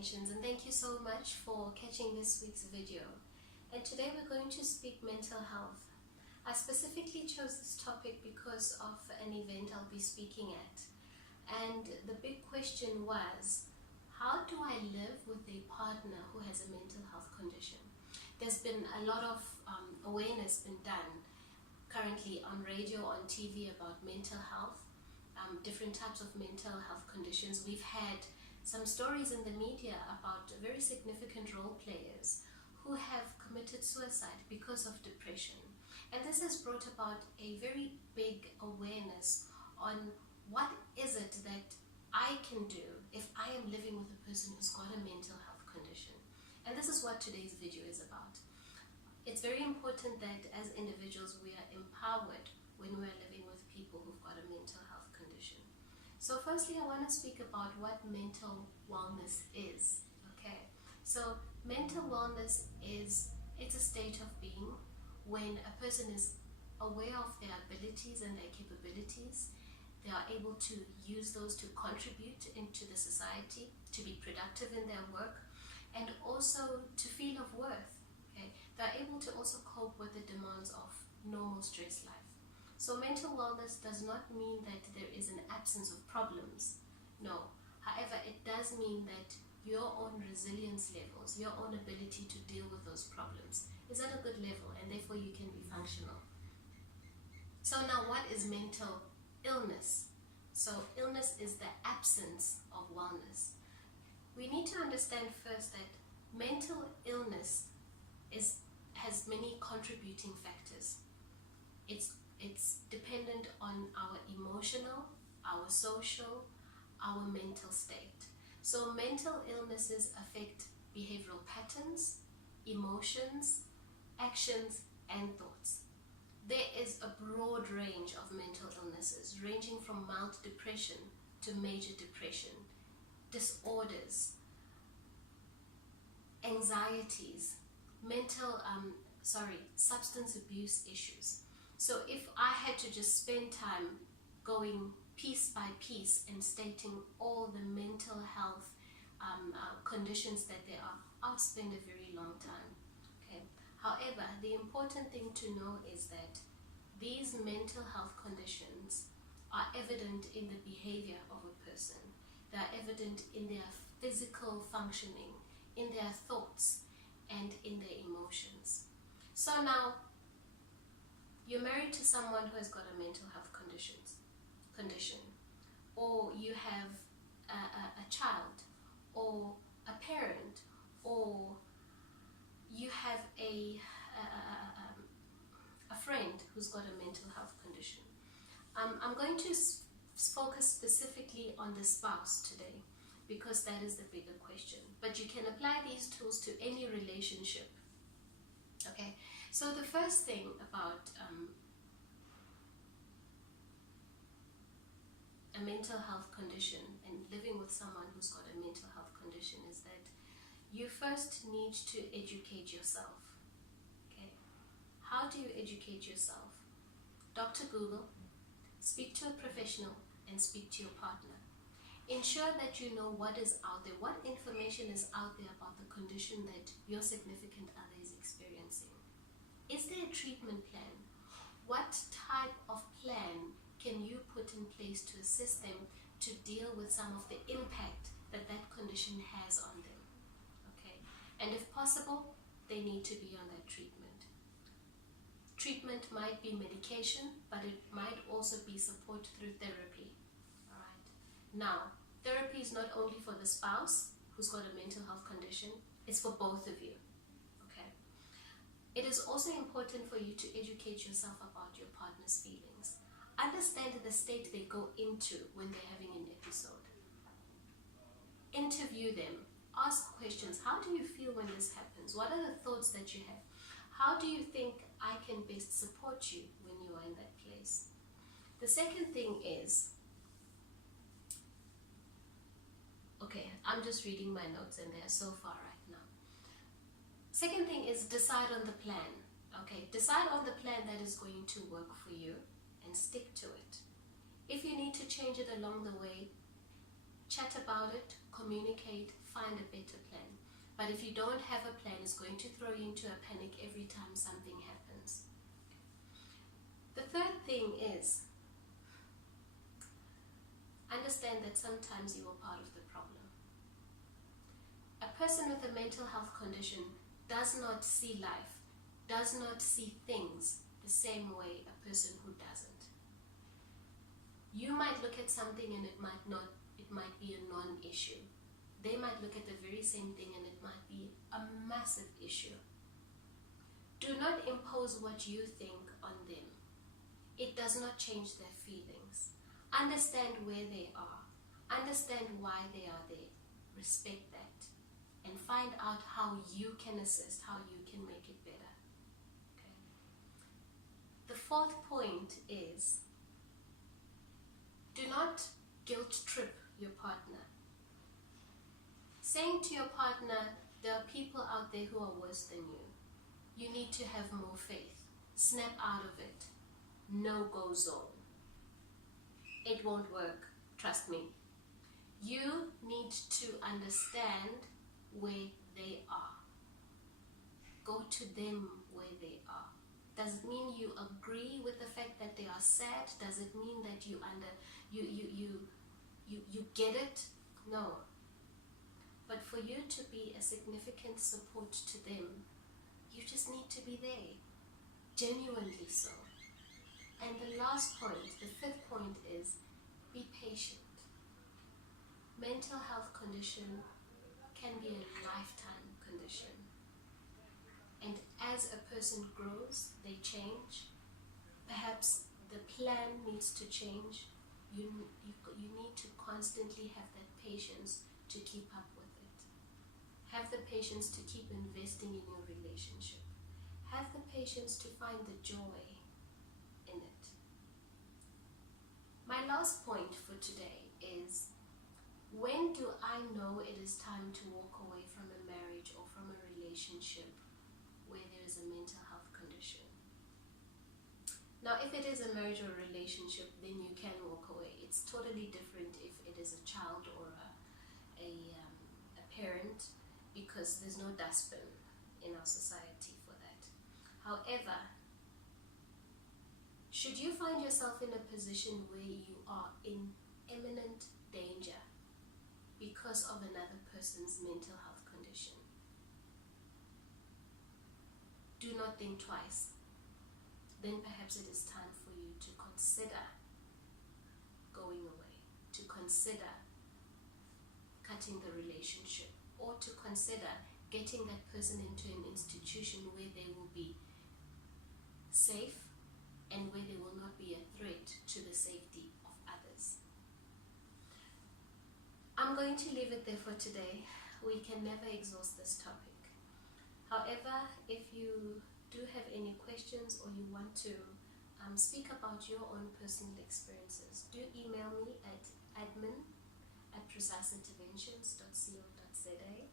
intentions, and thank you so much for catching this week's video. And today we're going to speak mental health. I specifically chose this topic because of an event I'll be speaking at, and the big question was, how do I live with a partner who has a mental health condition? There's been a lot of awareness been done currently on radio, on TV about mental health, different types of mental health conditions. We've had some stories in the media about very significant role players who have committed suicide because of depression. And this has brought about a very big awareness on what is it that I can do if I am living with a person who's got a mental health condition. And this is what today's video is about. It's very important that as individuals we are empowered when we are living with people who've got a mental health condition. So firstly, I want to speak about what mental wellness is. Okay, so mental wellness is, it's a state of being when a person is aware of their abilities and their capabilities. They are able to use those to contribute into the society, to be productive in their work, and also to feel of worth. Okay, they're able to also cope with the demands of normal stress life. So mental wellness does not mean that there is an absence of problems. No. However, it does mean that your own resilience levels, your own ability to deal with those problems is at a good level, and therefore you can be functional. So now, what is mental illness? So illness is the absence of wellness. We need to understand first that mental illness has many contributing factors. It's dependent on our emotional, our social, our mental state. So mental illnesses affect behavioral patterns, emotions, actions, and thoughts. There is a broad range of mental illnesses, ranging from mild depression to major depression, disorders, anxieties, substance abuse issues. So if I had to just spend time going piece by piece and stating all the mental health conditions that there are, I'll spend a very long time. Okay. However, the important thing to know is that these mental health conditions are evident in the behavior of a person. They are evident in their physical functioning, in their thoughts, and in their emotions. So now, you're married to someone who has got a mental health condition, or you have a child, or a parent, or you have a friend who's got a mental health condition. I'm going to focus specifically on the spouse today, because that is the bigger question. But you can apply these tools to any relationship. Okay, so the first thing about a mental health condition and living with someone who's got a mental health condition is that you first need to educate yourself. Okay, how do you educate yourself? Dr. Google, speak to a professional, and speak to your partner. Ensure that you know what is out there, what information is out there about the condition that your significant other is experiencing. Is there a treatment plan? What type of plan can you put in place to assist them to deal with some of the impact that that condition has on them? Okay, and if possible, they need to be on that treatment. Treatment might be medication, but it might also be support through therapy. All right. Now, therapy is not only for the spouse who's got a mental health condition, it's for both of you. Okay. It is also important for you to educate yourself about your partner's feelings. Understand the state they go into when they're having an episode. Interview them. Ask questions. How do you feel when this happens? What are the thoughts that you have? How do you think I can best support you when you are in that place? The second thing is, okay, I'm just reading my notes and they're so far right now. Second thing is, decide on the plan. Okay, decide on the plan that is going to work for you and stick to it. If you need to change it along the way, chat about it, communicate, find a better plan. But if you don't have a plan, it's going to throw you into a panic every time something happens. The third thing is, understand that sometimes you are part of the problem. A person with a mental health condition does not see life, does not see things the same way a person who doesn't. You might look at something and it might be a non-issue. They might look at the very same thing and it might be a massive issue. Do not impose what you think on them. It does not change their feelings. Understand where they are. Understand why they are there. Respect that. And find out how you can assist, how you can make it better. Okay. The fourth point is, do not guilt trip your partner. Saying to your partner, there are people out there who are worse than you. You need to have more faith. Snap out of it. No-go zone. It won't work. Trust me. You need to understand where they are. Go to them where they are. Does it mean you agree with the fact that they are sad? Does it mean that you get it? No. But for you to be a significant support to them, you just need to be there. Genuinely so. And the last point, the fifth point is, be patient. Mental health condition can be a lifetime condition. And as a person grows, they change. Perhaps the plan needs to change. You need to constantly have that patience to keep up with it. Have the patience to keep investing in your relationship. Have the patience to find the joy in it. My last point for today is, when do I know it is time to walk away from a marriage or from a relationship where there is a mental health condition? Now, if it is a marriage or a relationship, then you can walk away. It's totally different if it is a child or a parent, because there's no dustbin in our society for that. However, should you find yourself in a position where you are in imminent danger because of another person's mental health condition, do not think twice. Then perhaps it is time for you to consider going away, to consider cutting the relationship, or to consider getting that person into an institution where they will be safe and where they will not be a threat to the safety of others. I'm going to leave it there for today. We can never exhaust this topic. However, if you do have any questions or you want to speak about your own personal experiences, do email me at admin@preciseinterventions.co.za.